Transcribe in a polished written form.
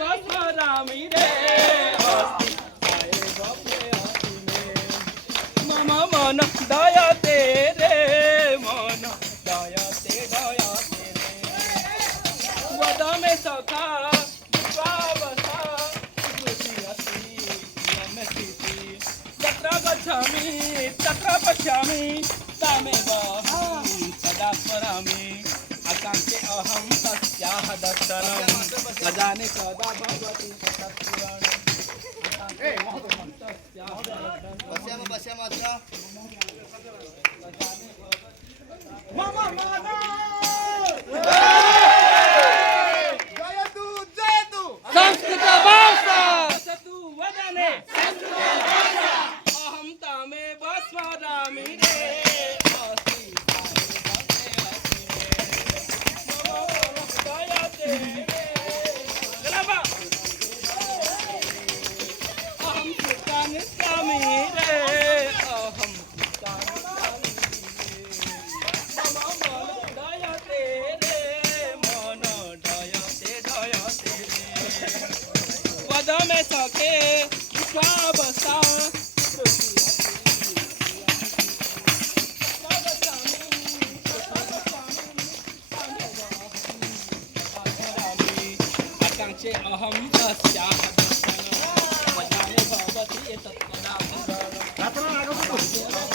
बस्मरामि रे मम मन दयाते रे मन दयाते वद में सखा स्वावसा तत्र गच्छामि तत्र पश्यामि तामेव सदा स्मरामि आकाङ्क्षे अहं तस्याः दर्शनं न जाने कदा भवति पश्यामः अत्र मम माता जयतु जयतु संस्कृत भाषा सतु वदने अहं तामेव स्मरामि रे अहं सुतानि स्वामी रे अहं दयते रे मन दयते रे पद में सके स्वावसा आकाङ्क्षे अहं तस्याः दर्शनं न जाने भवति एतत् कदा